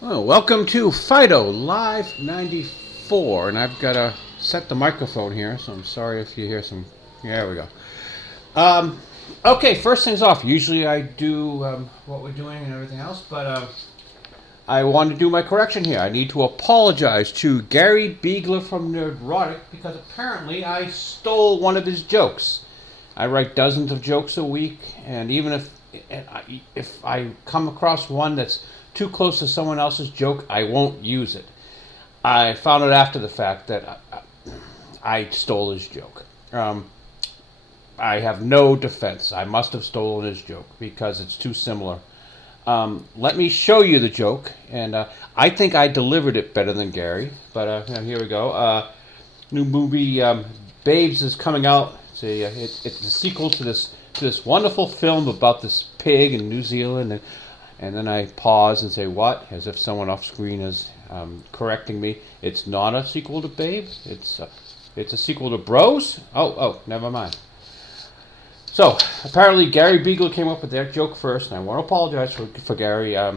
Oh, welcome to Fido Live 94, and I've got to set the microphone here, so I'm sorry if you hear some. There we go. Okay, first things off. Usually I do what we're doing and everything else, but I want to do my correction here. I need to apologize to Gary Biegler from Nerdrotic because apparently I stole one of his jokes. I write dozens of jokes a week, and even if I come across one that's too close to someone else's joke, I won't use it. I found out after the fact that I stole his joke. I have no defense. I must have stolen his joke because it's too similar. Let me show you the joke, and I think I delivered it better than Gary. But here we go. New movie Babes is coming out. It's a sequel to this wonderful film about this pig in New Zealand, and then I pause and say, "What?" As if someone off screen is correcting me. It's not a sequel to Babes. It's a sequel to Bros. Oh, never mind. So apparently Gary Biegler came up with that joke first, and I want to apologize for Gary. As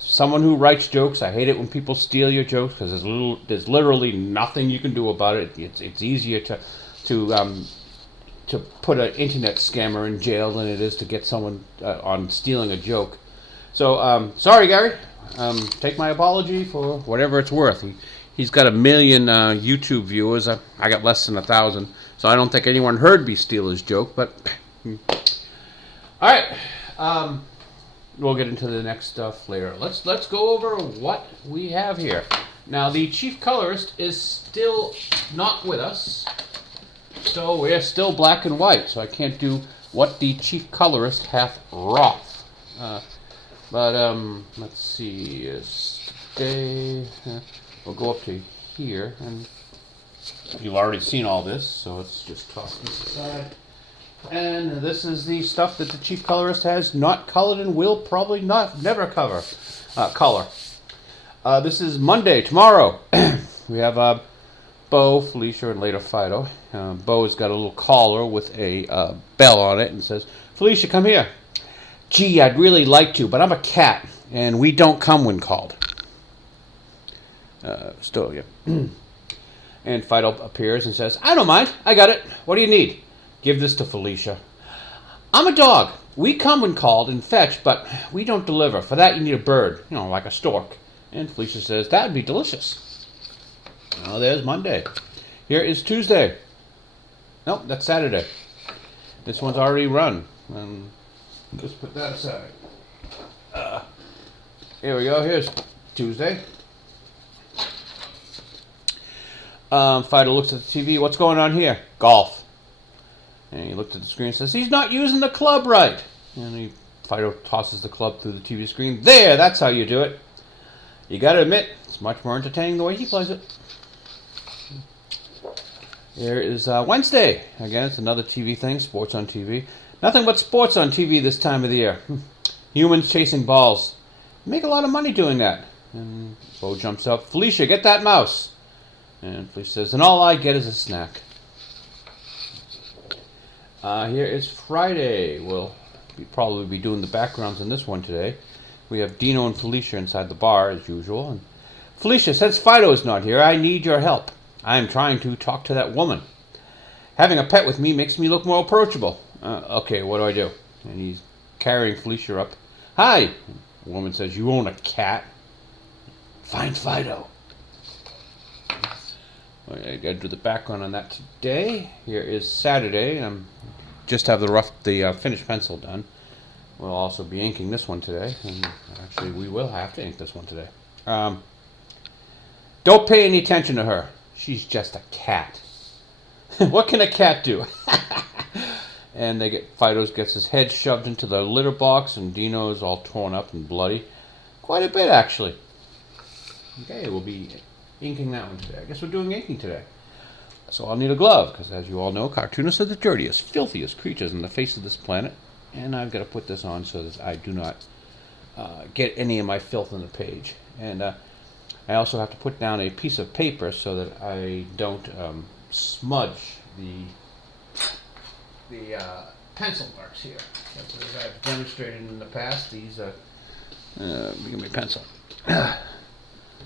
someone who writes jokes, I hate it when people steal your jokes because there's literally nothing you can do about it. It's easier to put an internet scammer in jail than it is to get someone on stealing a joke. So sorry, Gary. Take my apology for whatever it's worth. He's got 1 million YouTube viewers. I got less than 1,000, so I don't think anyone heard me steal his joke. But all right, we'll get into the next stuff later. Let's go over what we have here. Now, the chief colorist is still not with us, so we're still black and white. So I can't do what the chief colorist hath wrought. But let's see. Today we'll go up to here, and you've already seen all this, so let's just toss this aside. And this is the stuff that the chief colorist has not colored and will probably never color. This is Monday, tomorrow. We have Bo, Felicia, and later Fido. Bo's got a little collar with a bell on it and says, "Felicia, come here." "Gee, I'd really like to, but I'm a cat, and we don't come when called." Still, yeah. And Fido appears and says, "I don't mind. I got it. What do you need?" "Give this to Felicia." "I'm a dog. We come when called and fetch, but we don't deliver. For that, you need a bird, like a stork." And Felicia says, "That would be delicious." Oh, there's Monday. Here is Tuesday. Nope, that's Saturday. This one's already run. Just put that aside. Here we go. Here's Tuesday. Fido looks at the TV. "What's going on here?" "Golf." And he looked at the screen and says, "He's not using the club right." And Fido tosses the club through the TV screen. "There, that's how you do it." You got to admit, it's much more entertaining the way he plays it. Here is Wednesday. Again, it's another TV thing, sports on TV. Nothing but sports on TV this time of the year. Humans chasing balls. Make a lot of money doing that. And Bo jumps up. "Felicia, get that mouse." And Felicia says, "And all I get is a snack." Here is Friday. We'll probably be doing the backgrounds in this one today. We have Dino and Felicia inside the bar, as usual. And "Felicia, since Fido is not here, I need your help. I am trying to talk to that woman. Having a pet with me makes me look more approachable." "Okay, what do I do?" And he's carrying Felicia up. "Hi." The woman says, "You own a cat?" "Find Fido." I got to do the background on that today. Here is Saturday. Just have the finished pencil done. We'll also be inking this one today, and actually we will have to ink this one today. Don't pay any attention to her. She's just a cat. What can a cat do? And Fido gets his head shoved into the litter box, and Dino's all torn up and bloody. Quite a bit, actually. Okay, we'll be inking that one today. I guess we're doing inking today. So I'll need a glove, because as you all know, cartoonists are the dirtiest, filthiest creatures on the face of this planet. And I've got to put this on so that I do not get any of my filth on the page. And I also have to put down a piece of paper so that I don't smudge the pencil marks here. As I've demonstrated in the past, these give me a pencil.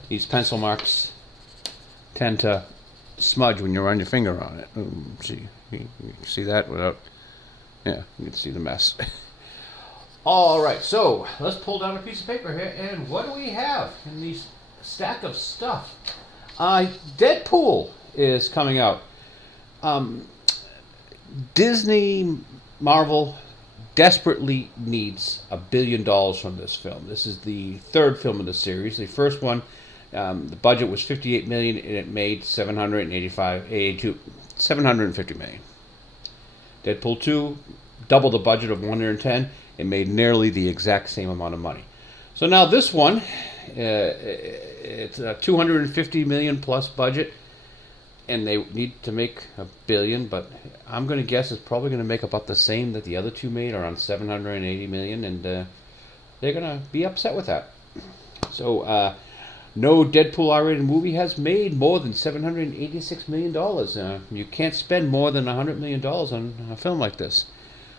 These pencil marks tend to smudge when you run your finger on it. See, you can see that without... Yeah, you can see the mess. All right, so let's pull down a piece of paper here, and what do we have in these stack of stuff? Deadpool is coming out. Disney, Marvel desperately needs $1 billion from this film. This is the third film in the series. The first one, the budget was $58 million, and it made $750 million. Deadpool 2, double the budget of 110. It made nearly the exact same amount of money. So now this one, it's a $250 million plus budget, and they need to make $1 billion, but I'm going to guess it's probably going to make about the same that the other two made, around $780 million, and they're going to be upset with that. So no Deadpool R-rated movie has made more than $786 million. You can't spend more than $100 million on a film like this.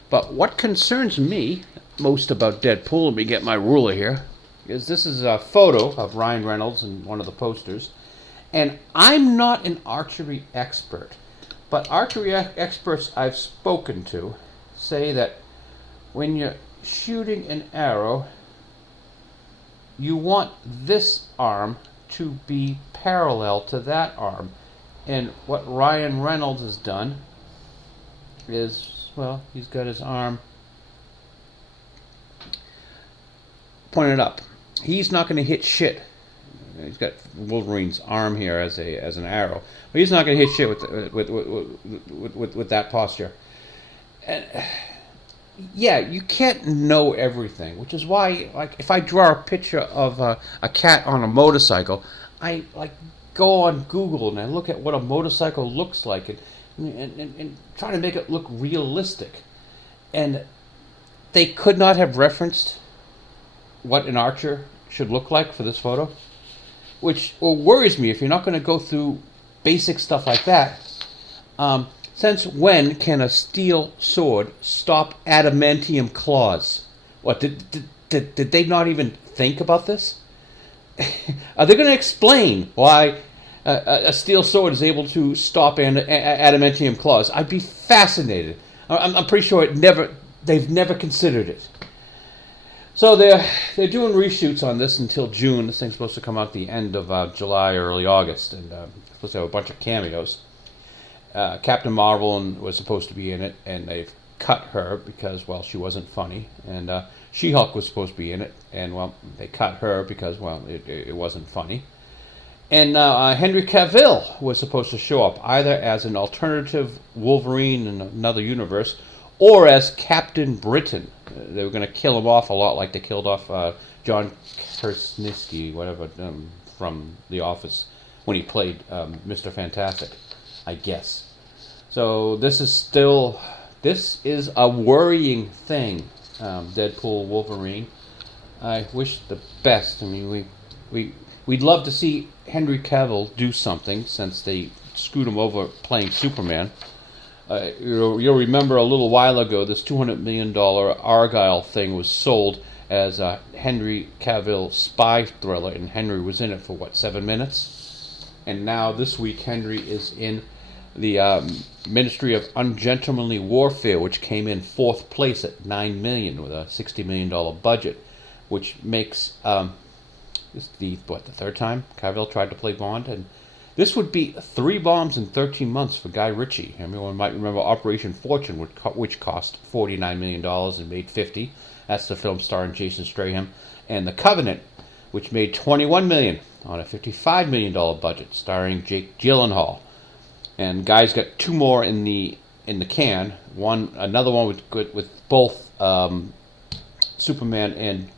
But what concerns me most about Deadpool, let me get my ruler here, is this is a photo of Ryan Reynolds in one of the posters. And I'm not an archery expert, but archery experts I've spoken to say that when you're shooting an arrow, you want this arm to be parallel to that arm. And what Ryan Reynolds has done is, well, he's got his arm pointed up. He's not going to hit shit. He's got Wolverine's arm here as an arrow, but he's not going to hit shit with that posture. And yeah, you can't know everything, which is why, like, if I draw a picture of a cat on a motorcycle, I go on Google and I look at what a motorcycle looks like and try to make it look realistic. And they could not have referenced what an archer should look like for this photo, which worries me if you're not going to go through basic stuff like that. Since when can a steel sword stop adamantium claws? What, did they not even think about this? Are they going to explain why a steel sword is able to stop adamantium claws? I'd be fascinated. I'm pretty sure they've never considered it. So they're doing reshoots on this until June. This thing's supposed to come out the end of July, early August, and supposed to have a bunch of cameos. Captain Marvel was supposed to be in it, and they've cut her because, well, she wasn't funny. And She-Hulk was supposed to be in it, and, well, they cut her because, well, it wasn't funny. And Henry Cavill was supposed to show up either as an alternative Wolverine in another universe or as Captain Britain. They were going to kill him off a lot like they killed off John Krasinski, whatever, from The Office, when he played Mr. Fantastic, I guess. So this is a worrying thing, Deadpool, Wolverine. I wish the best. I mean, we'd love to see Henry Cavill do something since they screwed him over playing Superman. You'll remember a little while ago this $200 million Argyle thing was sold as a Henry Cavill spy thriller, and Henry was in it for, 7 minutes? And now this week Henry is in the Ministry of Ungentlemanly Warfare, which came in 4th place at $9 million with a $60 million budget, which makes this the third time Cavill tried to play Bond, and this would be 3 bombs in 13 months for Guy Ritchie. Everyone might remember Operation Fortune, which cost $49 million and made $50. That's the film starring Jason Statham. And The Covenant, which made $21 million on a $55 million budget, starring Jake Gyllenhaal. And Guy's got 2 more in the can. Another one with both Superman and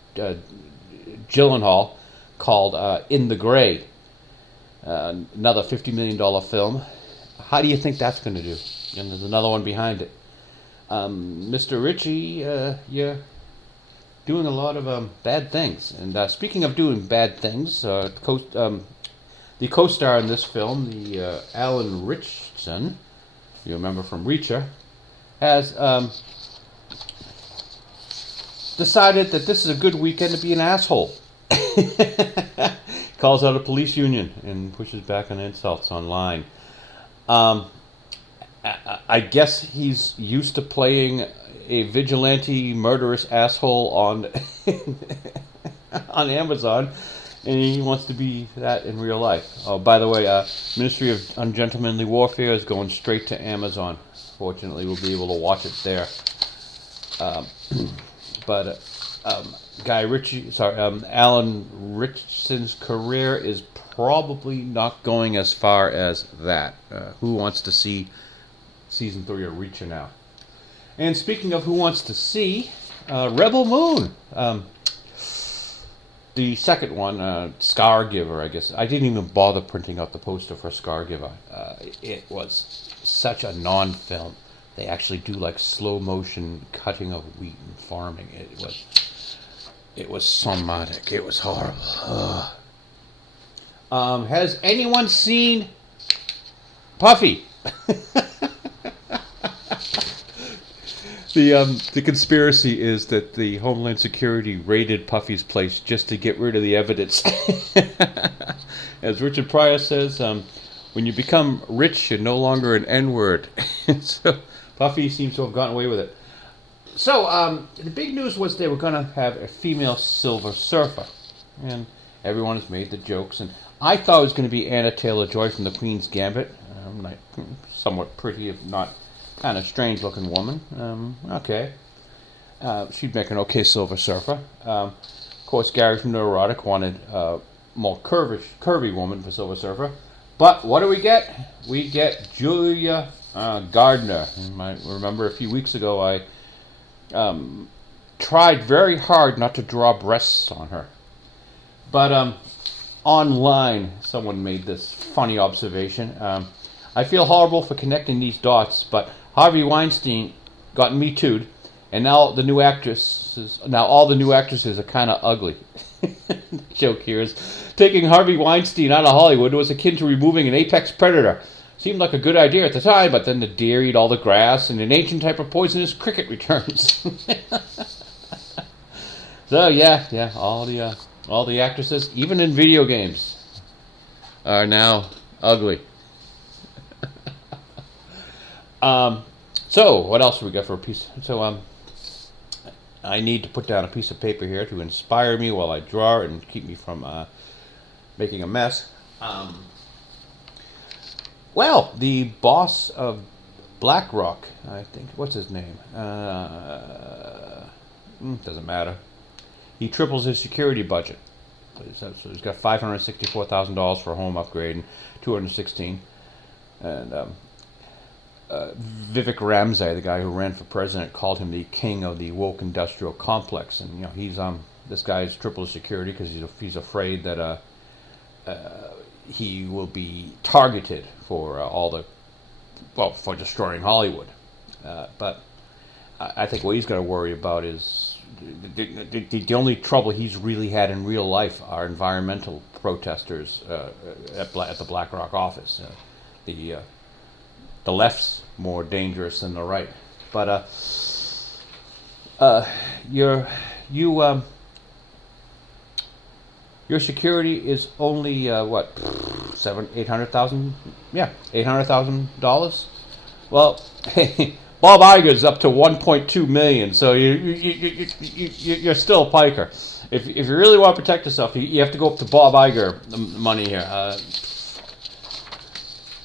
Gyllenhaal, called In the Gray. Another $50 million film. How do you think that's going to do? And there's another one behind it. Mr. Ritchie, you're doing a lot of bad things. And speaking of doing bad things, the co-star in this film, the Alan Ritchson, you remember from Reacher, has decided that this is a good weekend to be an asshole. calls out a police union and pushes back on insults online. Um, I guess he's used to playing a vigilante, murderous asshole on on Amazon, and he wants to be that in real life. Oh, by the way, Ministry of Ungentlemanly Warfare is going straight to Amazon. Fortunately, we'll be able to watch it there. But Alan Richardson's career is probably not going as far as that. Who wants to see season 3 of Reacher now? And speaking of who wants to see, Rebel Moon. The second one, Scargiver, I guess. I didn't even bother printing out the poster for Scargiver. It was such a non-film. They actually do like slow motion cutting of wheat and farming. It was somatic. It was horrible. Has anyone seen Puffy? The conspiracy is that the Homeland Security raided Puffy's place just to get rid of the evidence. As Richard Pryor says, when you become rich, you're no longer an N-word. So Puffy seems to have gotten away with it. So the big news was they were going to have a female Silver Surfer. And everyone has made the jokes. And I thought it was going to be Anna Taylor-Joy from the Queen's Gambit. Like, somewhat pretty, if not kind of strange-looking woman. Okay. She'd make an okay Silver Surfer. Of course, Gary from Nerdrotic wanted a more curvy woman for Silver Surfer. But what do we get? We get Julia Gardner. You might remember a few weeks ago I tried very hard not to draw breasts on her. But online, someone made this funny observation. I feel horrible for connecting these dots, but Harvey Weinstein got Me Too'd, and now all the new actresses are kind of ugly. The joke here is taking Harvey Weinstein out of Hollywood was akin to removing an apex predator. Seemed like a good idea at the time, but then the deer eat all the grass, and an ancient type of poisonous cricket returns. So yeah, all the actresses, even in video games, are now ugly. So what else do we got for a piece? So I need to put down a piece of paper here to inspire me while I draw and keep me from making a mess. Well, the boss of BlackRock, I think, what's his name? Doesn't matter. He triples his security budget. So he's got $564,000 for a home upgrade and $216,000. And Vivek Ramsay, the guy who ran for president, called him the king of the woke industrial complex. And he's this guy's triple his security because he's afraid that he will be targeted for for destroying Hollywood. But I think what he's got to worry about is the only trouble he's really had in real life are environmental protesters at the BlackRock office. The left's more dangerous than the right. But your security is only $800,000? Yeah, $800,000. Well, Bob Iger's up to $1.2 million, so you're still a piker. If you really want to protect yourself, you have to go up to Bob Iger money here.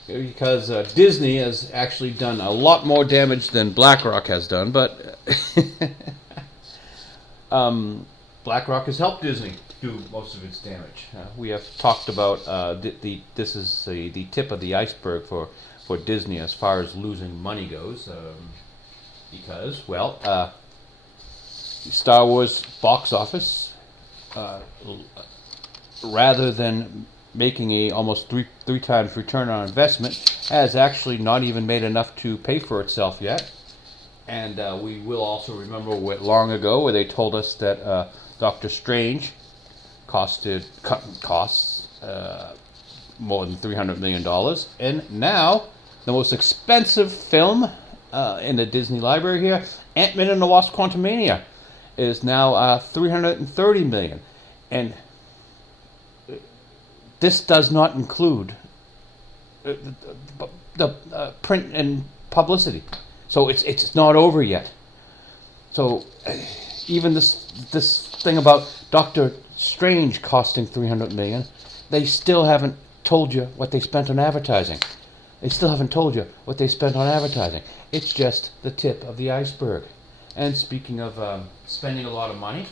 Because Disney has actually done a lot more damage than BlackRock has done, but BlackRock has helped Disney do most of its damage. We have talked about this is the tip of the iceberg for Disney as far as losing money goes, because Star Wars box office, rather than making a almost three times return on investment, has actually not even made enough to pay for itself yet. And we will also remember long ago where they told us that Doctor Strange costs more than $300 million, and now the most expensive film in the Disney library here, Ant-Man and the Wasp: Quantumania, is now $330 million. And this does not include the print and publicity. So it's not over yet. So even this thing about Doctor Strange costing $300 million, they still haven't told you what they spent on advertising. They still haven't told you what they spent on advertising. It's just the tip of the iceberg. And speaking of spending a lot of money,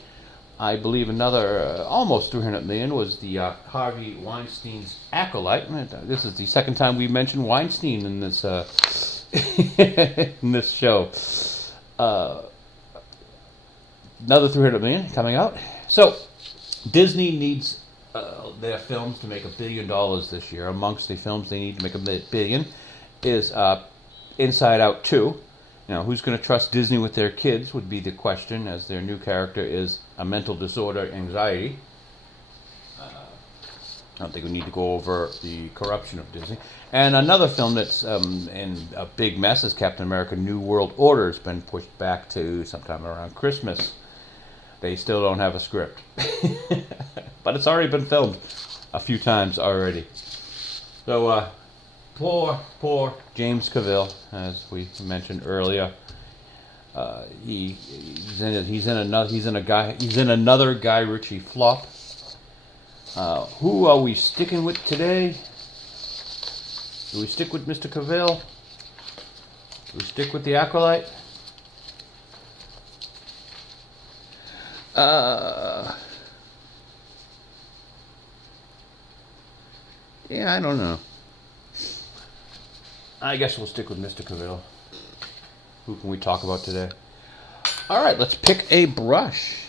I believe another almost $300 million was the Harvey Weinstein's acolyte. This is the second time we mentioned Weinstein in this in this show. Another $300 million coming out. So Disney needs their films to make $1 billion this year. Amongst the films they need to make $1 billion is Inside Out 2. Now, who's going to trust Disney with their kids would be the question, as their new character is a mental disorder, anxiety. I don't think we need to go over the corruption of Disney. And another film that's in a big mess is Captain America New World Order. Has been pushed back to sometime around Christmas. They still don't have a script. But it's already been filmed a few times already. So, poor James Cavill, as we mentioned earlier. He's in another Guy Ritchie flop. Who are we sticking with today? Do we stick with Mr. Cavill? Do we stick with the Acolyte? Yeah, I don't know. I guess we'll stick with Mr. Cavill. Who can we talk about today? All right, let's pick a brush.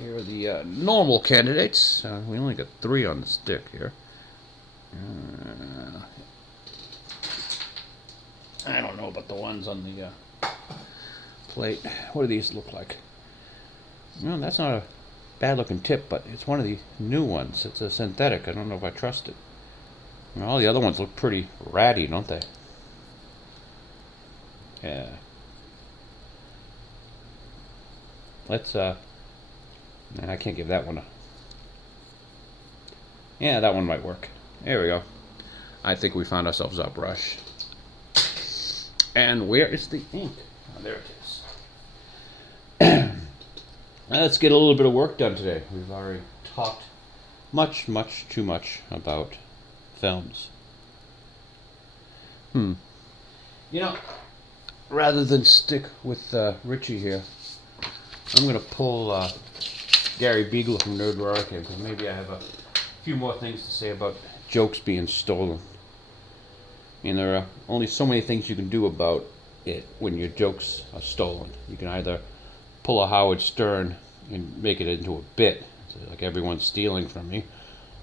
Here are the normal candidates. We only got 3 on the stick here. I don't know about the ones on the plate. What do these look like? No, that's not a bad-looking tip, but it's one of the new ones. It's a synthetic. I don't know if I trust it. All the other ones look pretty ratty, don't they? Yeah. Let's, I can't give that one a... Yeah, that one might work. There we go. I think we found ourselves a brush. And where is the ink? Oh, there it is. Let's get a little bit of work done today. We've already talked much too much about films. You know, rather than stick with Richie here, I'm going to pull Gary Biegler from Nerdrotic because maybe I have a few more things to say about jokes being stolen. There are only so many things you can do about it when your jokes are stolen. You can either pull a Howard Stern and make it into a bit, like everyone's stealing from me,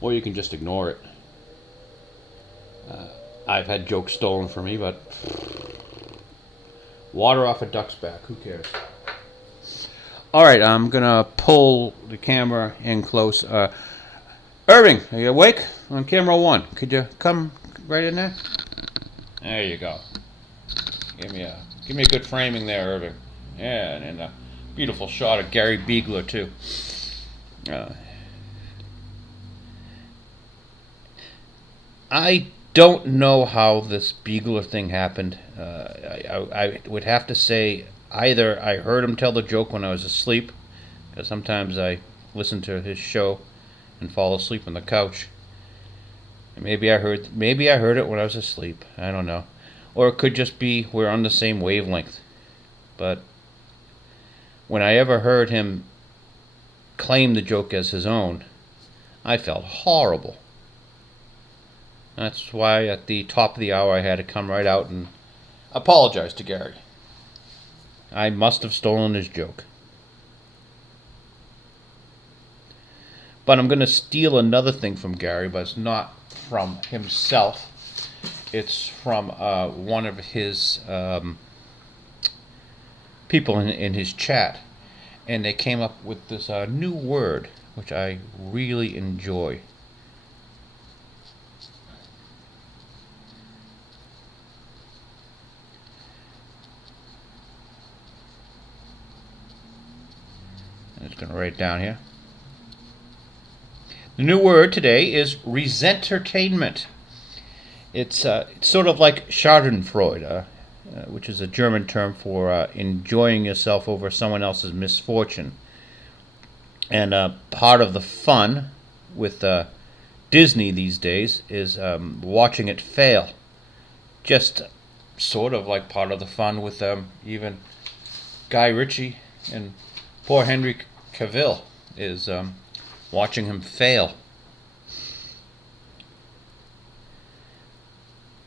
or you can just ignore it. I've had jokes stolen from me, but water off a duck's back, who cares? Alright, I'm gonna pull the camera in close. Irving, are you awake? On camera 1. Could you come right in there? There you go. Give me a good framing there, Irving. Yeah, and a beautiful shot of Gary Biegler too. I don't know how this Biegler thing happened. I would have to say either I heard him tell the joke when I was asleep, because sometimes I listen to his show and fall asleep on the couch. And maybe I heard it when I was asleep. I don't know. Or it could just be we're on the same wavelength. But when I ever heard him claim the joke as his own, I felt horrible. That's why at the top of the hour I had to come right out and apologize to Gary. I must have stolen his joke. But I'm going to steal another thing from Gary, but it's not from himself. It's from one of his people in his chat. And they came up with this new word, which I really enjoy. I'm just going to write it down here. The new word today is Resentertainment. It's sort of like Schadenfreude, which is a German term for enjoying yourself over someone else's misfortune. And part of the fun with Disney these days is watching it fail. Just sort of like part of the fun with even Guy Ritchie and poor Henry Cavill is watching him fail.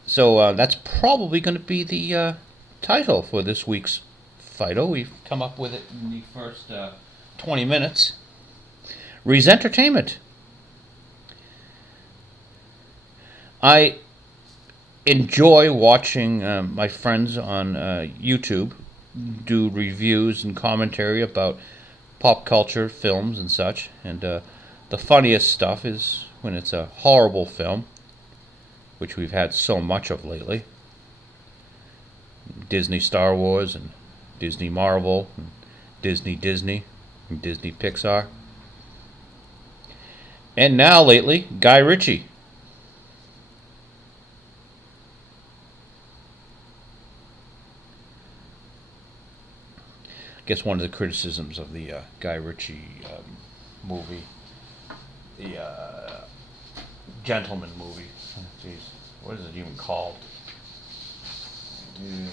So that's probably going to be the title for this week's Fido. We've come up with it in the first 20 minutes. Resentertainment. I enjoy watching my friends on YouTube do reviews and commentary about pop culture, films, and such. And the funniest stuff is when it's a horrible film, which we've had so much of lately. Disney Star Wars and Disney Marvel and Disney and Disney Pixar. And now lately, Guy Ritchie. I guess one of the criticisms of the Guy Ritchie movie, the Gentleman movie. Jeez, what is it even called? Yeah.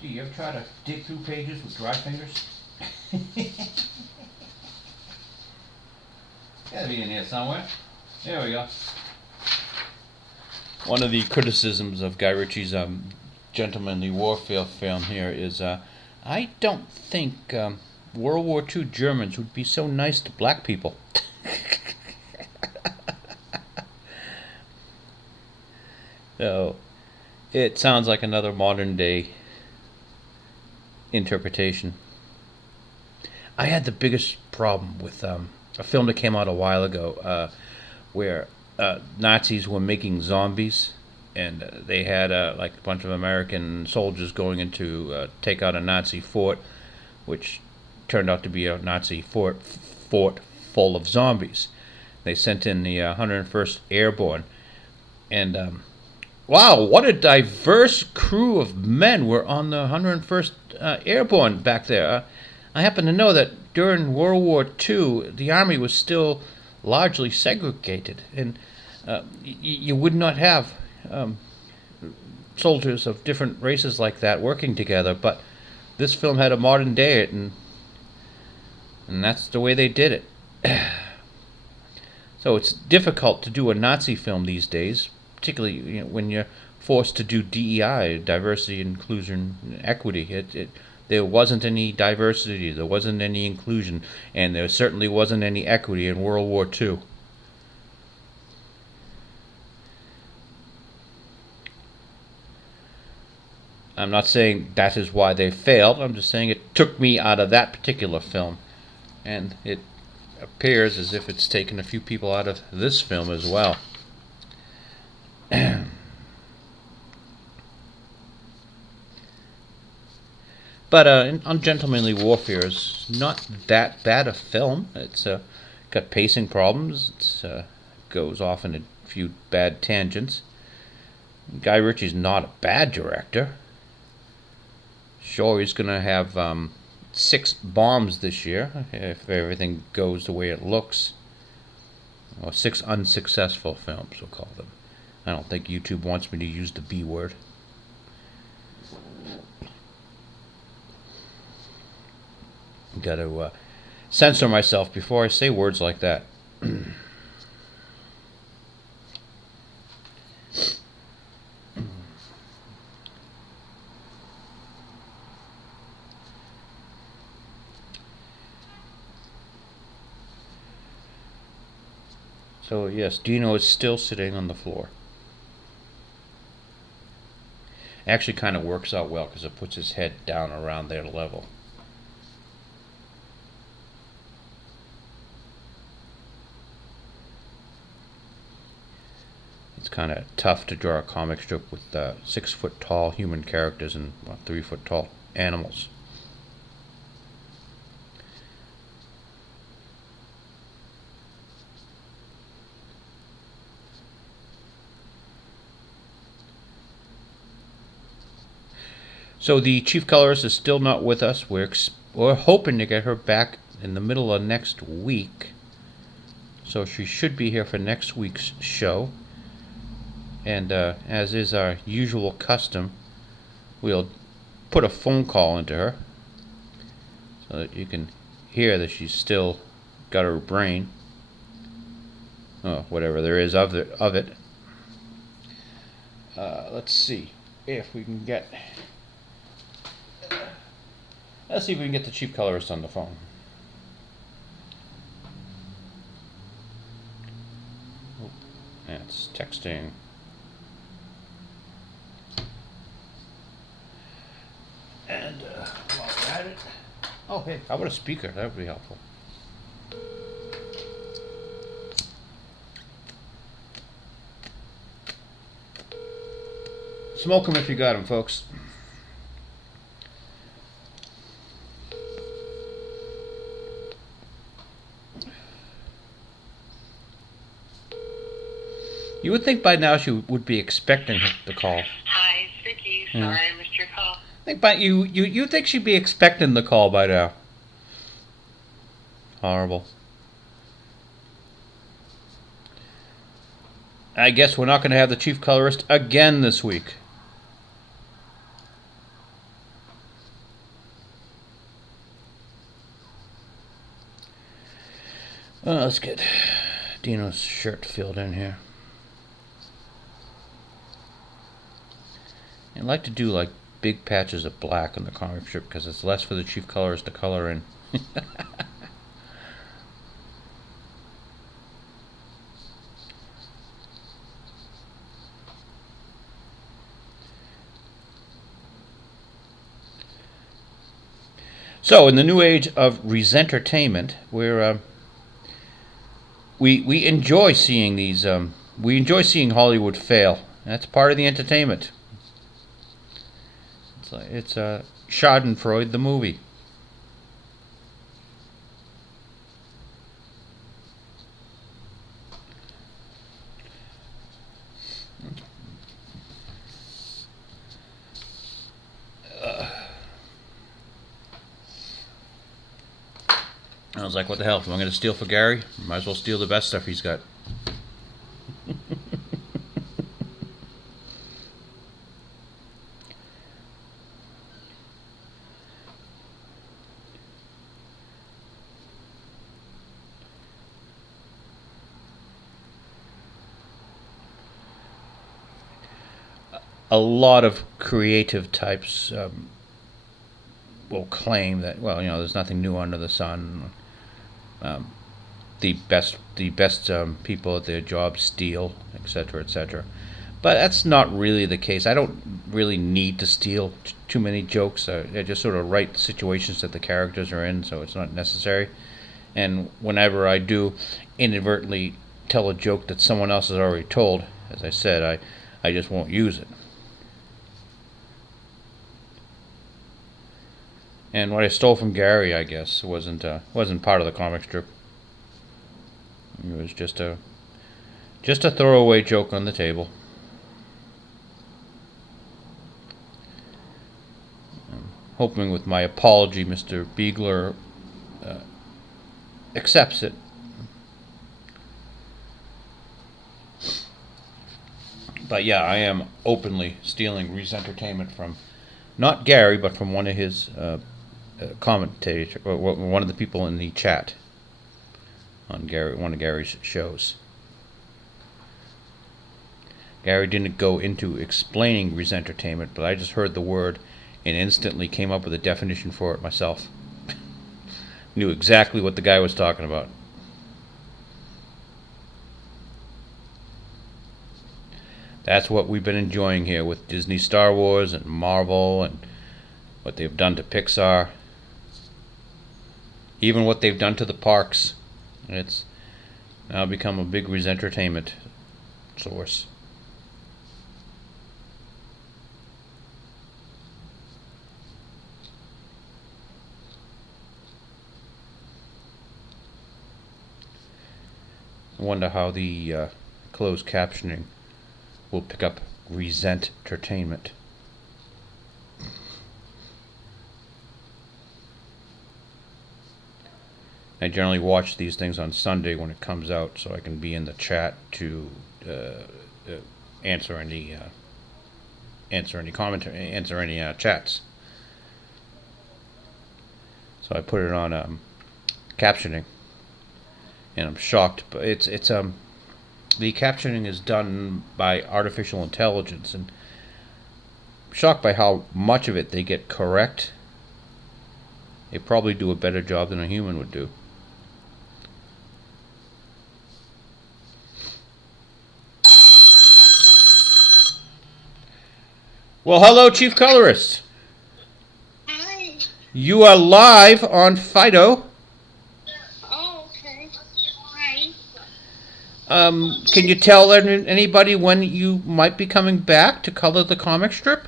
Do you ever try to dig through pages with dry fingers? Gotta be in here somewhere. There we go. One of the criticisms of Guy Ritchie's Gentlemanly Warfare film here is I don't think World War II Germans would be so nice to black people. So it sounds like another modern day interpretation. I had the biggest problem with a film that came out a while ago where Nazis were making zombies, and they had like a bunch of American soldiers going into take out a Nazi fort, which turned out to be a Nazi fort full of zombies. They sent in the 101st Airborne, and wow, what a diverse crew of men were on the 101st Airborne back there. I happen to know that during World War II, the Army was still largely segregated, and you would not have soldiers of different races like that working together, but this film had a modern day it, and that's the way they did it. So it's difficult to do a Nazi film these days, particularly when you're forced to do DEI, diversity, inclusion, equity. There wasn't any diversity, there wasn't any inclusion, and there certainly wasn't any equity in World War II. I'm not saying that is why they failed. I'm just saying it took me out of that particular film. And it appears as if it's taken a few people out of this film as well. But Ungentlemanly Warfare is not that bad a film. It's got pacing problems. It goes off in a few bad tangents. Guy Ritchie's not a bad director. Sure, he's going to have 6 bombs this year, if everything goes the way it looks. Or 6 unsuccessful films, we'll call them. I don't think YouTube wants me to use the B word. Got to censor myself before I say words like that. So yes, Dino is still sitting on the floor. Actually kind of works out well because it puts his head down around their level. It's kind kind of tough to draw a comic strip with 6 foot tall human characters and 3 foot tall animals. So the chief colorist is still not with us. We're hoping to get her back in the middle of next week. So she should be here for next week's show. And as is our usual custom, we'll put a phone call into her so that you can hear that she's still got her brain. Oh, whatever there is of it. Let's see if we can get... Let's see if we can get the chief colorist on the phone. Oh, that's texting. And while we're at it, oh hey, how about a speaker? That would be helpful. Smoke them if you got them, folks. You would think by now she would be expecting the call. Hi, it's Vicky. Sorry, I missed your call. You think she'd be expecting the call by now. Horrible. I guess we're not going to have the chief colorist again this week. Well, let's get Dino's shirt filled in here. I like to do like big patches of black on the comic strip because it's less for the chief colorist to color in. So, in the new age of Resentertainment, we enjoy seeing these. We enjoy seeing Hollywood fail. That's part of the entertainment. It's Schadenfreude the movie. I was like, what the hell? Am I going to steal for Gary? Might as well steal the best stuff he's got. A lot of creative types will claim that, well, there's nothing new under the sun. The best people at their job steal, etc., etc. But that's not really the case. I don't really need to steal too many jokes. I just sort of write situations that the characters are in, so it's not necessary. And whenever I do inadvertently tell a joke that someone else has already told, as I said, I just won't use it. And what I stole from Gary, I guess, wasn't part of the comic strip. It was just a throwaway joke on the table. I'm hoping with my apology, Mr. Biegler accepts it. But yeah, I am openly stealing Resentertainment from not Gary, but from one of his commentators, or one of the people in the chat on one of Gary's shows. Gary didn't go into explaining Resentertainment, but I just heard the word and instantly came up with a definition for it myself. Knew exactly what the guy was talking about. That's what we've been enjoying here with Disney Star Wars and Marvel and what they've done to Pixar. Even what they've done to the parks. It's now become a big Resentertainment source. I wonder how the closed captioning will pick up Resentertainment. I generally watch these things on Sunday when it comes out, so I can be in the chat to answer any commentary, answer any chats. So I put it on captioning, and I'm shocked. But it's the captioning is done by artificial intelligence, and I'm shocked by how much of it they get correct. They probably do a better job than a human would do. Well, hello, Chief Colorist. Hi. You are live on Fido. Oh, okay. Hi. Can you tell anybody when you might be coming back to color the comic strip?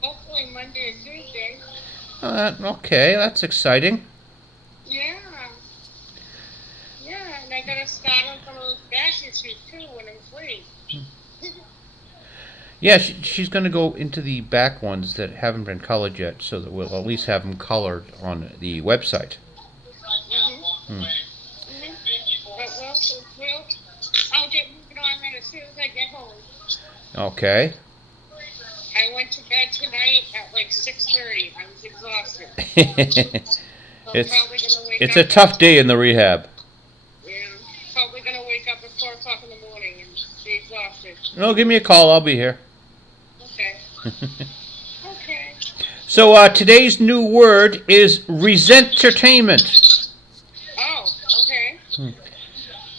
Hopefully Monday or Tuesday. Okay, that's exciting. Yeah. Yeah, and I gotta start on some of those back issues too when I'm free. Yeah, she's going to go into the back ones that haven't been colored yet, so that we'll at least have them colored on the website. Mm-hmm. But I'll get moving on that as soon as I get home. Okay. I went to bed tonight at like 6:30. I was exhausted. So It's a tough day in the rehab. Yeah, probably gonna wake up at 4 o'clock in the morning and be exhausted. No, give me a call. I'll be here. Okay. Okay. So today's new word is Resentertainment. Oh, okay.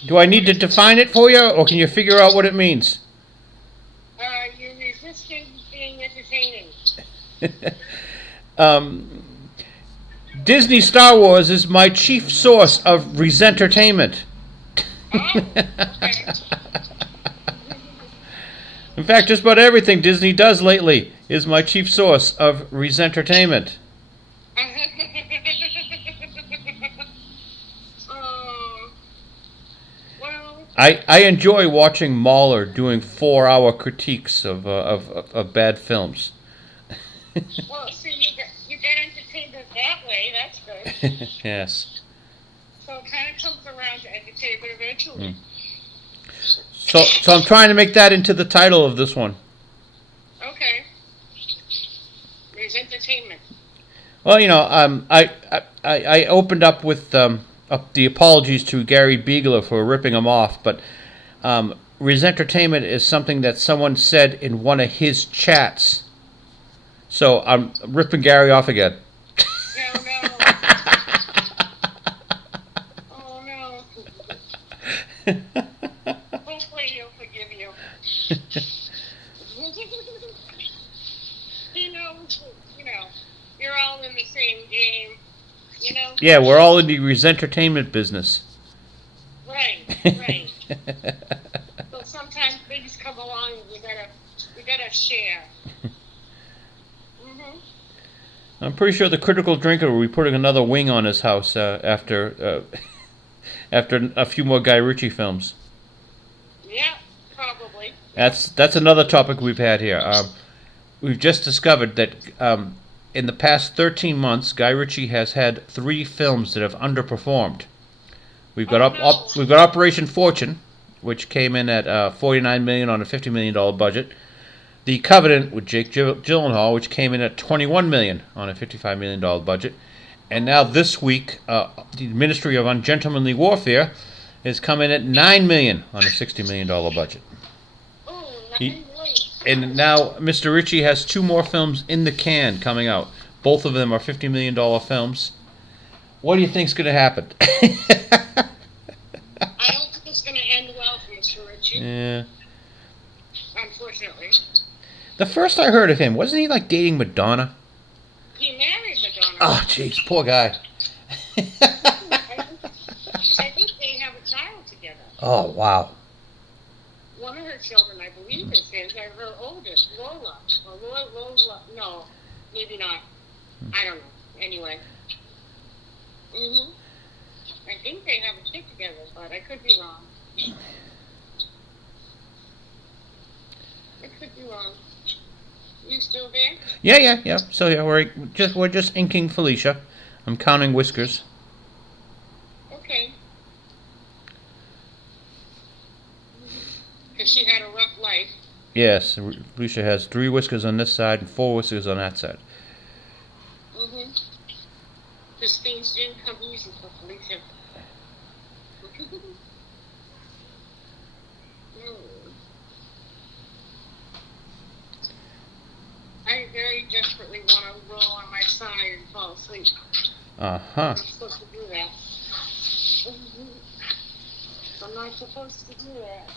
Do I need to define it for you, or can you figure out what it means? You're resisting being entertaining. Disney Star Wars is my chief source of Resentertainment. Oh, okay. In fact, just about everything Disney does lately is my chief source of Resentertainment. Well. I enjoy watching Mahler doing 4-hour critiques of bad films. Well, see, you get entertained that way. That's good. Yes. So it kind of comes around to entertainment eventually. So I'm trying to make that into the title of this one. Okay. There's entertainment. Well, I opened up with the apologies to Gary Biegler for ripping him off, but Resentertainment is something that someone said in one of his chats. So I'm ripping Gary off again. No. Oh no. Hopefully he'll forgive you. You're all in the same game. Yeah, we're all in the Resentertainment business. Right. So sometimes things come along and we gotta share. Mhm. I'm pretty sure the Critical Drinker will be putting another wing on his house after a few more Guy Ritchie films. Yeah, probably. That's another topic we've had here. We've just discovered that in the past 13 months, Guy Ritchie has had 3 films that have underperformed. We've got Operation Fortune, which came in at $49 million on a $50 million budget. The Covenant with Jake Gyllenhaal, which came in at $21 million on a $55 million budget. And now this week, the Ministry of Ungentlemanly Warfare has come in at $9 million on a $60 million budget. And now Mr. Ritchie has 2 more films in the can coming out. Both of them are $50 million films. What do you think's going to happen? I don't think it's going to end well for Mr. Ritchie. Yeah. Unfortunately. The first I heard of him, wasn't he like dating Madonna? He married Madonna. Oh, jeez, poor guy. I think they have a child together. Oh, wow. One of her children, I believe, is her oldest, Lola. Or Lola. No, maybe not. I don't know. Anyway. I think they have a kid together, but I could be wrong. I could be wrong. You still there? Yeah. So yeah, we're just inking Felicia. I'm counting whiskers. Okay. Because she had a rough life. Yes, Felicia has 3 whiskers on this side and 4 whiskers on that side. Because things didn't come easy for Felicia. I very desperately want to roll on my side and fall asleep. Uh-huh. I'm supposed to do that. I'm not supposed to do that.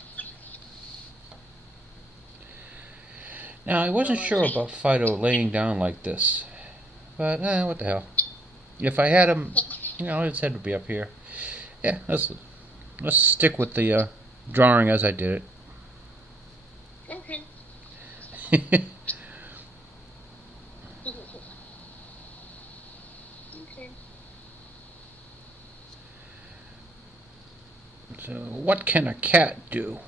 Now, I wasn't sure about Fido laying down like this. But, what the hell. If I had him, his head would be up here. Yeah, let's stick with the drawing as I did it. Okay. Okay. So, what can a cat do?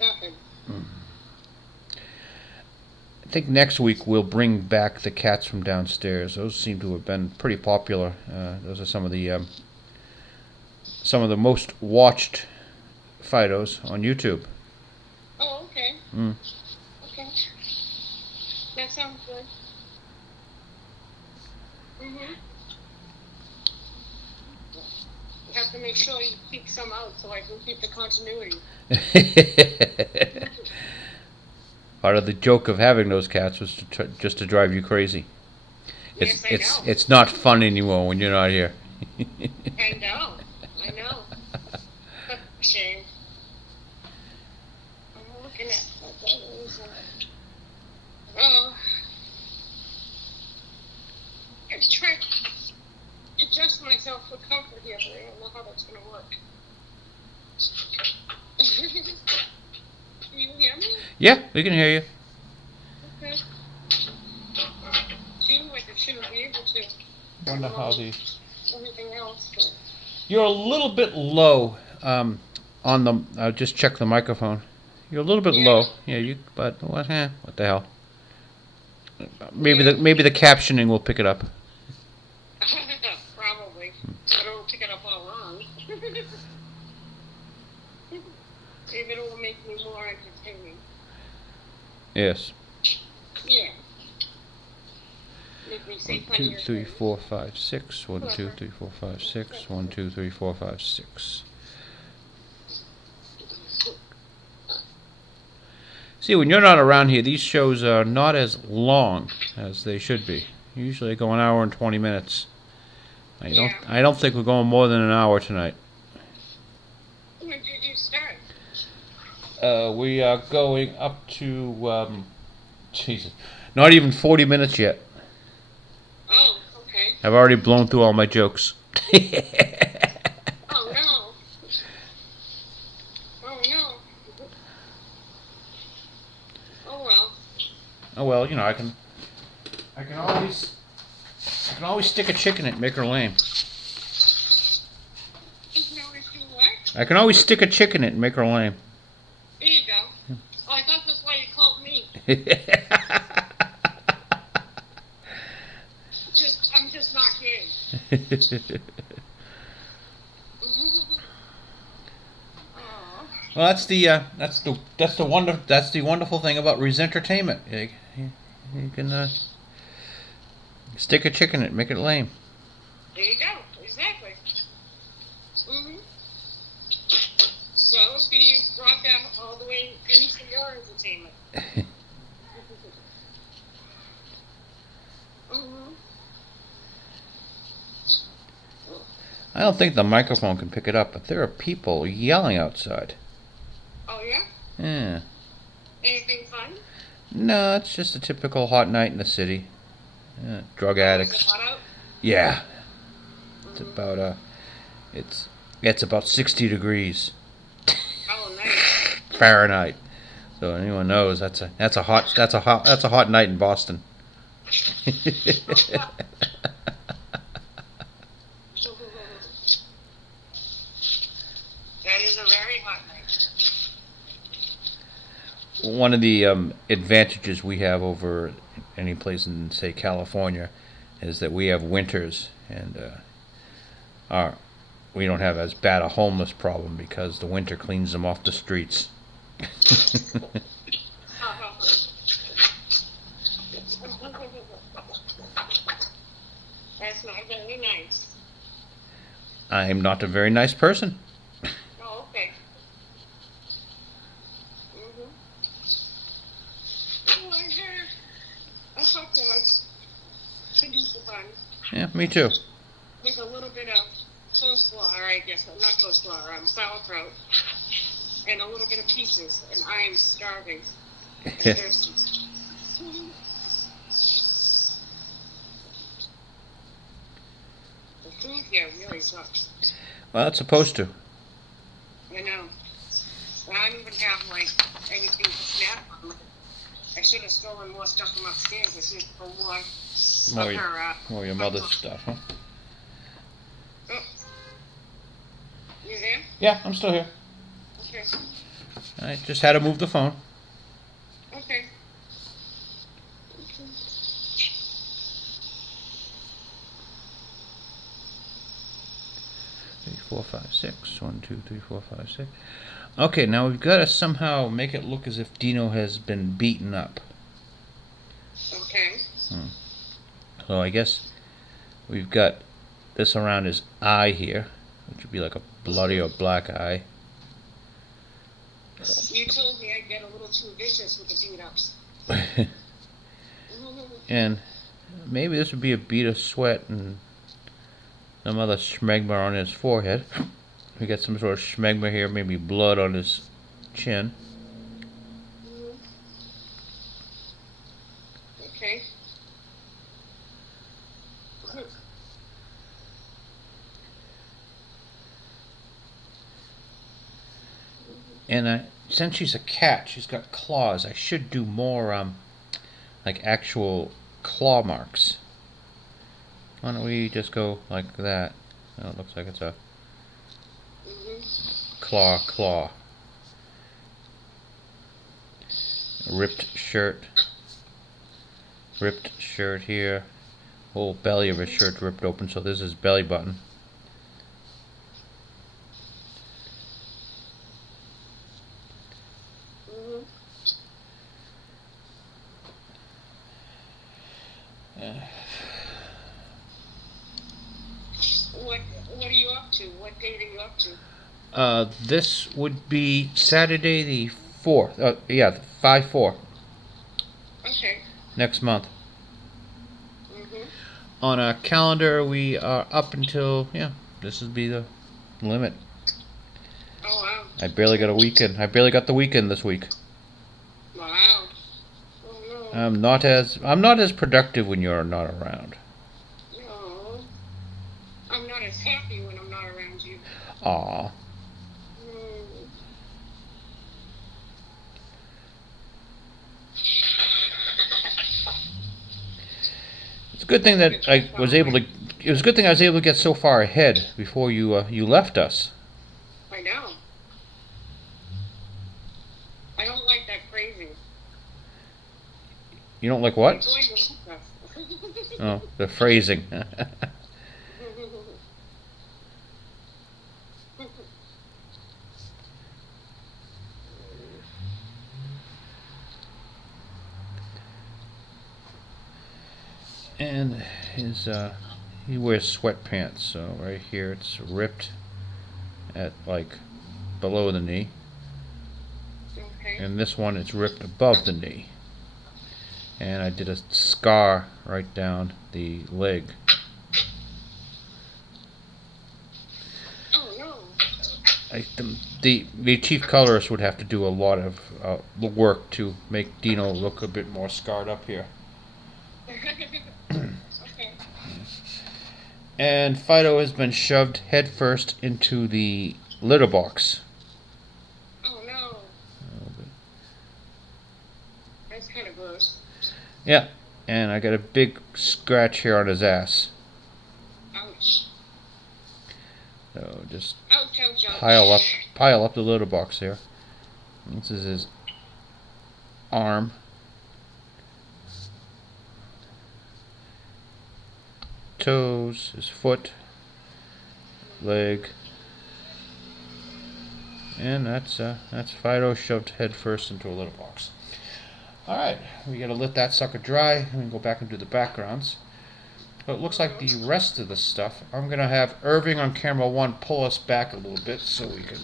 Nothing. I think next week we'll bring back the cats from downstairs. Those seem to have been pretty popular. Those are some of the most watched Fidos on YouTube. Oh, okay. Okay. That sounds good. You have to make sure you keep some out so I can keep the continuity. Part of the joke of having those cats was just to drive you crazy. Yes, I know. It's not fun anymore when you're not here. I know. Shame. I'm looking at those. Oh. I'm trying to adjust myself for comfort here, but I don't know how that's going to work. Can you hear me? Yeah, we can hear you. Okay. Seems like it shouldn't be able to. Wonder how everything else. But... You're a little bit low on the. I'll just check the microphone. You're a little bit low. Yeah, But what? What the hell? Maybe the captioning will pick it up. Probably. I don't pick it up all wrong. Maybe it will make me more entertaining. Yes. Yeah. Make me say 1, 2, 3, 4, 5, 6. 1, 2, 3, 4, 5, 6. 1, 2, 3, 4, 5, 6. See, when you're not around here, these shows are not as long as they should be. Usually they go an hour and 20 minutes. I don't think we're going more than an hour tonight. When did you start? We are going up to Jesus, not even 40 minutes yet. Oh, okay. I've already blown through all my jokes. Oh no. Oh no. Oh well. Oh well, I can always stick a chick in it and make her lame. You can always do what? I can always stick a chick in it and make her lame. There you go. Oh, I thought that's why you called me. I'm just not kidding. Well, that's the wonderful thing about Resentertainment. You can stick a chick in it, make it lame. There you go. Exactly. So, see, you brought that all the way into your entertainment. I don't think the microphone can pick it up, but there are people yelling outside. Oh, yeah? Yeah. Anything fun? No, it's just a typical hot night in the city. Drug addicts. Is it hot out? Yeah. It's about 60 degrees. Oh, nice. Fahrenheit. So anyone knows that's a hot night in Boston. one of the advantages we have over any place in, say, California, is that we have winters, and we don't have as bad a homeless problem because the winter cleans them off the streets. That's not very nice. I'm not a very nice person. Oh, okay. Mm-hmm. Oh, I had a hot dog to eat the bun Yeah, me too. with a little bit of coleslaw, or I guess not coleslaw, sauerkraut, and a little bit of pieces, and I am starving and thirsty. The food here really sucks. Well, it's supposed to. I know. I don't even have like anything to snack on. I should have stolen more stuff from upstairs. I should have more of her. More your mother's stuff, huh? Oh. You there? Yeah, I'm still here. Okay. I just had to move the phone. Okay. 3, 4, 5, 6. 1, 2, 3, 4, 5, 6. Okay, now we've got to somehow make it look as if Dino has been beaten up. Okay. So I guess we've got this around his eye here, which would be like a bloody or black eye. You told me I'd get a little too vicious with the beat-ups. And maybe this would be a bead of sweat and some other schmegma on his forehead. We got some sort of schmegma here, maybe blood on his chin. Okay. And since she's a cat, she's got claws. I should do more, like actual claw marks. Why don't we just go like that? Oh, it looks like it's a claw. Ripped shirt here. Whole belly of his shirt ripped open, so this is belly button. What are you up to? What date are you up to? This would be Saturday the 4th. Yeah, 5/4. Okay. Next month. On our calendar, we are up until, this would be the limit. Oh, wow. I barely got a weekend. I barely got the weekend this week. Wow. Oh, no. I'm not as productive when you're not around. No. I'm not as happy when I'm not around you. Aw. It's a good thing that I was able to. It was a good thing I was able to get so far ahead before you left us. I know. I don't like that phrasing. You don't like what? I'm Oh, the phrasing. And he wears sweatpants, so right here it's ripped at like below the knee. Okay. And this one it's ripped above the knee. And I did a scar right down the leg. Oh no. The chief colorist would have to do a lot of work to make Dino look a bit more scarred up here. Okay. And Fido has been shoved headfirst into the litter box. Oh no. That's kind of gross. Yeah, and I got a big scratch here on his ass. Ouch. So just Ouch, ouch, ouch. pile up the litter box here. This is his arm. Toes, his foot, leg, and that's Fido shoved head first into a litter box. All right, we gotta let that sucker dry, and we go back and do the backgrounds. But it looks like the rest of the stuff, I'm gonna have Irving on camera 1 pull us back a little bit so we can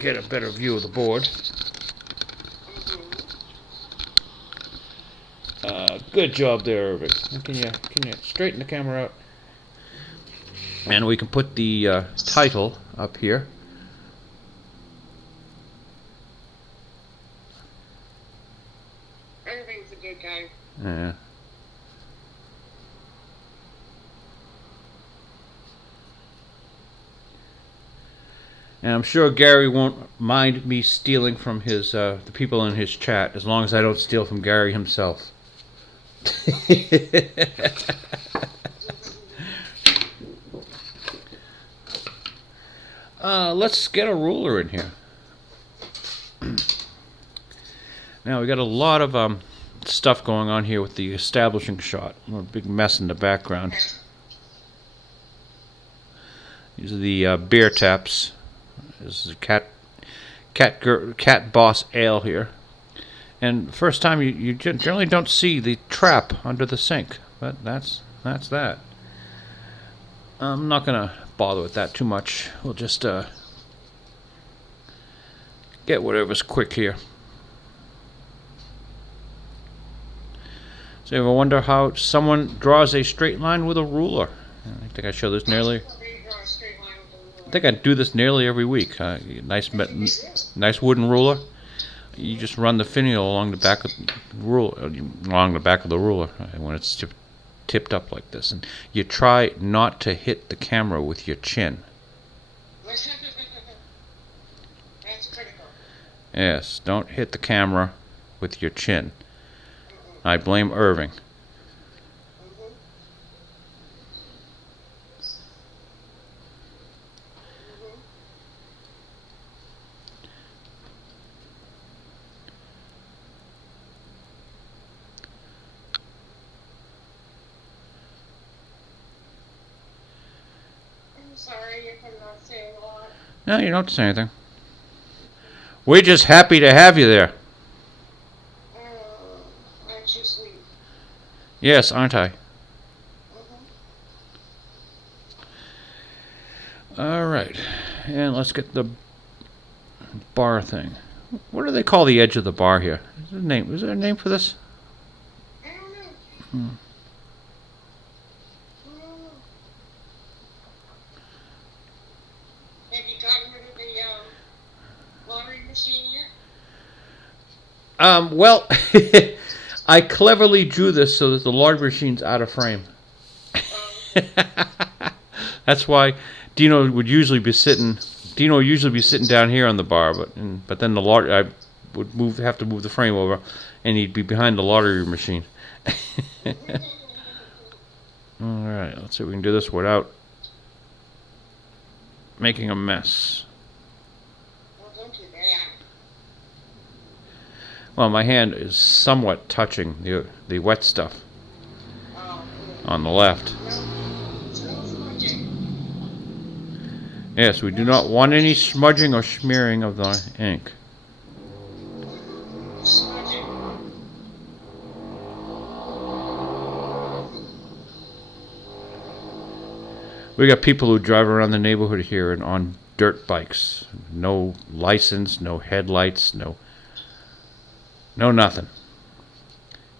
get a better view of the board. Good job there, Irving. Can you straighten the camera out? And we can put the title up here. Irving's a good guy. Yeah. And I'm sure Gary won't mind me stealing from his the people in his chat, as long as I don't steal from Gary himself. Let's get a ruler in here. Now we got a lot of stuff going on here with the establishing shot. A big mess in the background. These are the beer taps. This is a cat boss ale here. And first time you generally don't see the trap under the sink, but that's that. I'm not gonna bother with that too much. We'll just get whatever's quick here. So you ever wonder how someone draws a straight line with a ruler? I think I show this nearly. I think I do this nearly every week. Nice wooden ruler. You just run the finial along the back of the ruler when it's tipped up like this, and you try not to hit the camera with your chin. That's critical. Yes, don't hit the camera with your chin. I blame Irving. I'm sorry if I'm not saying a lot. No, you don't have to say anything. We're just happy to have you there. Aren't you sweet? Yes, aren't I? All right, and let's get the bar thing. What do they call the edge of the bar here? Is there a name for this? I don't know. Have you gotten rid of the lottery machine yet? Well, I cleverly drew this so that the lottery machine's out of frame. That's why Dino would usually be sitting down here on the bar, but then I would have to move the frame over, and he'd be behind the lottery machine. All right, let's see if we can do this without making a mess. Well, don't do that. Well, my hand is somewhat touching the wet stuff on the left. Yes, we do not want any smudging or smearing of the ink. We got people who drive around the neighborhood here and on dirt bikes. No license, no headlights, no nothing.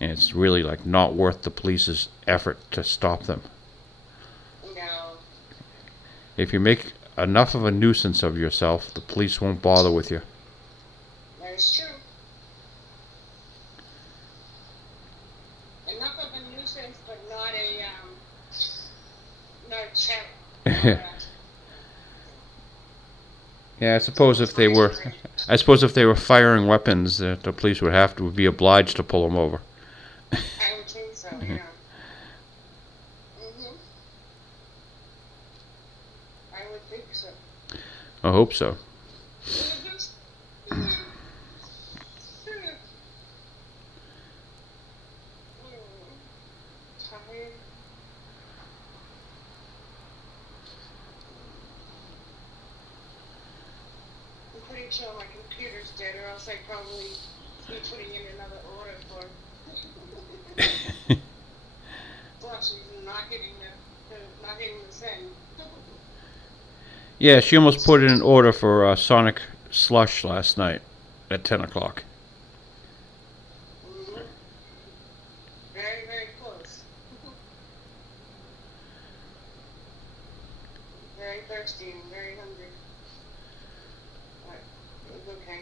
And it's really like not worth the police's effort to stop them. No. If you make enough of a nuisance of yourself, the police won't bother with you. That is true. Enough of a nuisance, but not a terror. Yeah, I suppose if they were firing weapons, the police would be obliged to pull them over. I would think so. Yeah. I would think so. I hope so. tired. I'm pretty sure my computer's dead, or else I'd probably be putting in another order for. Plus, she's not hitting the send. Yeah, she almost put in an order for Sonic Slush last night at 10 o'clock. Mm-hmm. Very, very close. Very thirsty and very hungry. But it was okay.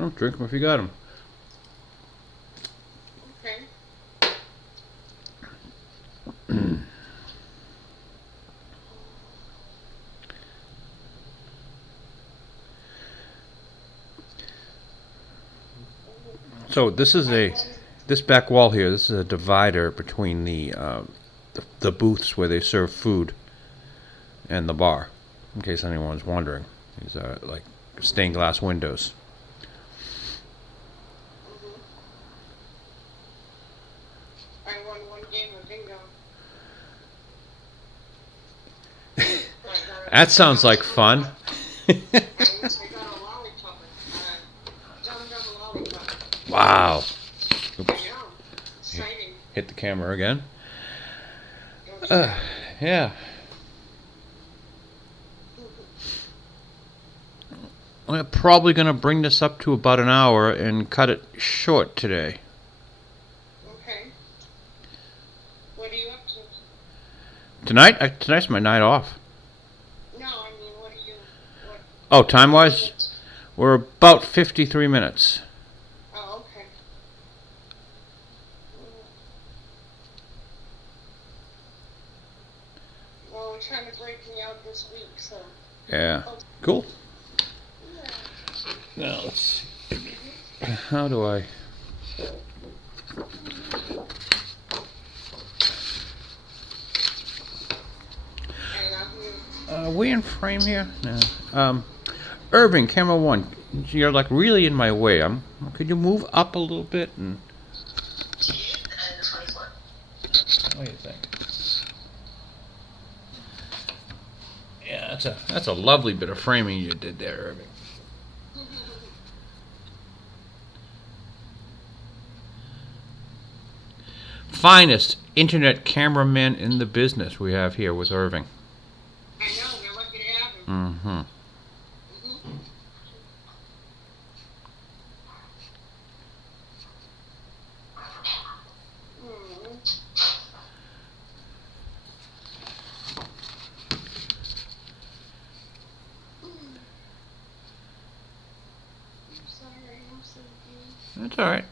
Oh, drink them if you got them. Okay. So this back wall here. This is a divider between the booths where they serve food and the bar. In case anyone's wondering, these are like stained glass windows. I won one game of bingo. That sounds like fun. I got a lollipop. Dum lollipop. Wow. I Oops. know. Exciting. Hit the camera again. Yeah. We're probably going to bring this up to about an hour and cut it short today. Okay. What are you up to? Tonight's my night off. No, I mean, what are you... What? Oh, time-wise, we're about 53 minutes. Oh, okay. Well, we're trying to break me out this week, so... Yeah. Cool. Now, let's see. How do I... Are we in frame here? No. Irving, camera one. You're like really in my way. Could you move up a little bit and... What do you think? Yeah, that's a lovely bit of framing you did there, Irving. Finest internet cameraman in the business we have here with Irving. I know, we're lucky to have him. Mm-hmm. That's all right.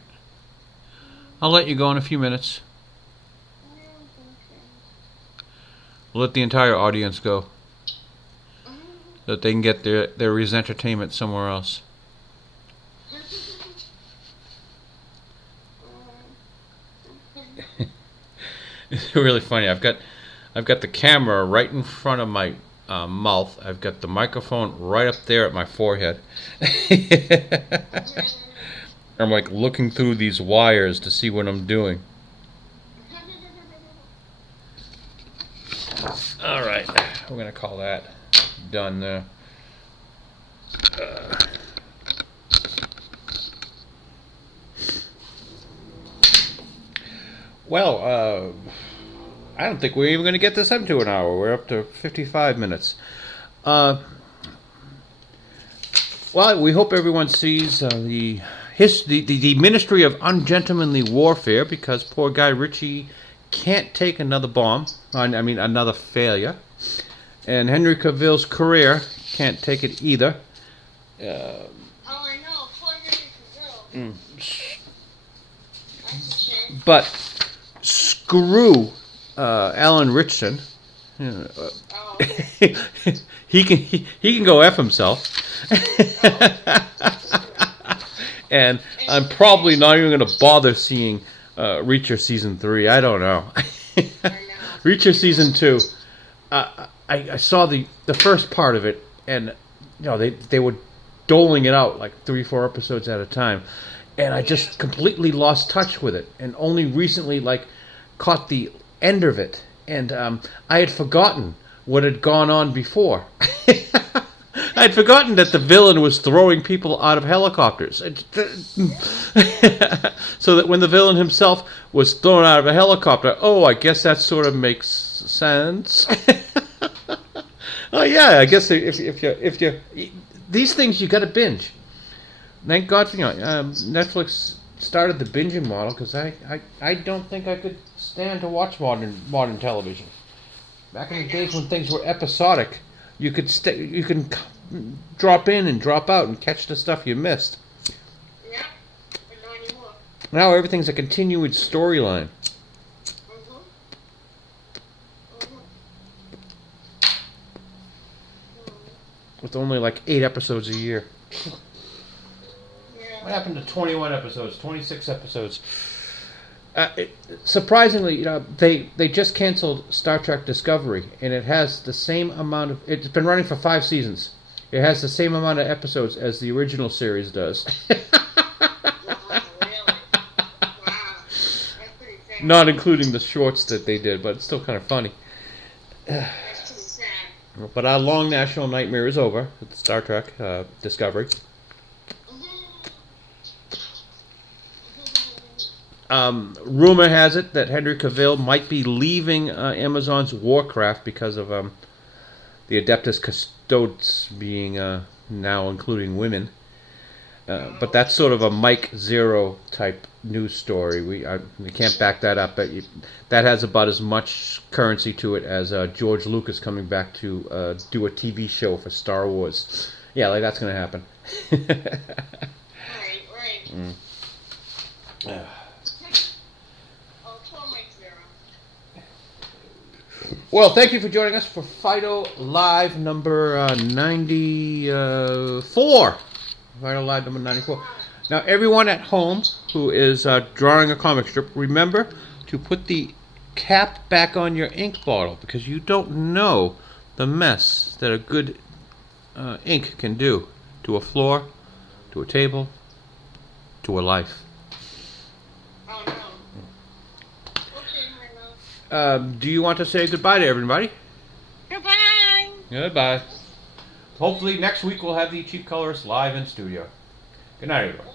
I'll let you go in a few minutes. We'll let the entire audience go, so that they can get their Resentertainment somewhere else. It's really funny. I've got the camera right in front of my mouth. I've got the microphone right up there at my forehead. I'm like looking through these wires to see what I'm doing. All right, we're gonna call that done there. Well, I don't think we're even going to get this up to an hour. We're up to 55 minutes. Well, we hope everyone sees the Ministry of Ungentlemanly Warfare, because poor Guy Ritchie can't take another bomb. Another failure. And Henry Cavill's career can't take it either. Oh, I know. Poor Henry Cavill. That's a shame. But screw Alan Ritchson. He can go F himself. And I'm probably not even going to bother seeing Reacher Season 3. I don't know. Reacher Season 2. I saw the first part of it, and they were doling it out like 3-4 episodes at a time, and I just completely lost touch with it, and only recently like caught the end of it, and I had forgotten what had gone on before. I had forgotten that the villain was throwing people out of helicopters. So that when the villain himself was thrown out of a helicopter, oh, I guess that sort of makes sense. Oh yeah, I guess if you these things you got to binge. Thank God for Netflix started the binging model, because I don't think I could stand to watch modern television. Back in the days when things were episodic, you can drop in and drop out and catch the stuff you missed. Yeah, but not anymore. Now everything's a continued storyline. Mm-hmm. With only like 8 episodes a year. Yeah. What happened to 21 episodes, 26 episodes? Surprisingly, they just canceled Star Trek Discovery, and it has the same amount of. It's been running for 5 seasons. It has the same amount of episodes as the original series does. Wow, really? Wow. That's pretty sad. Not including the shorts that they did, but it's still kind of funny. That's too sad. But our long national nightmare is over with Star Trek Discovery. Rumor has it that Henry Cavill might be leaving Amazon's Warcraft because of the Adeptus Custodes being now including women. But that's sort of a Mike Zero type news story. We can't back that up. But that has about as much currency to it as George Lucas coming back to do a TV show for Star Wars. Yeah, like that's going to happen. Right. Mm. Well, thank you for joining us for Fido Live number 94. Fido Live number 94. Now, everyone at home who is drawing a comic strip, remember to put the cap back on your ink bottle, because you don't know the mess that a good ink can do to a floor, to a table, to a life. Oh, no. Okay, my love. Do you want to say goodbye to everybody? Goodbye. Goodbye. Hopefully next week we'll have the Cheap Colorist live in studio. Good night, everyone.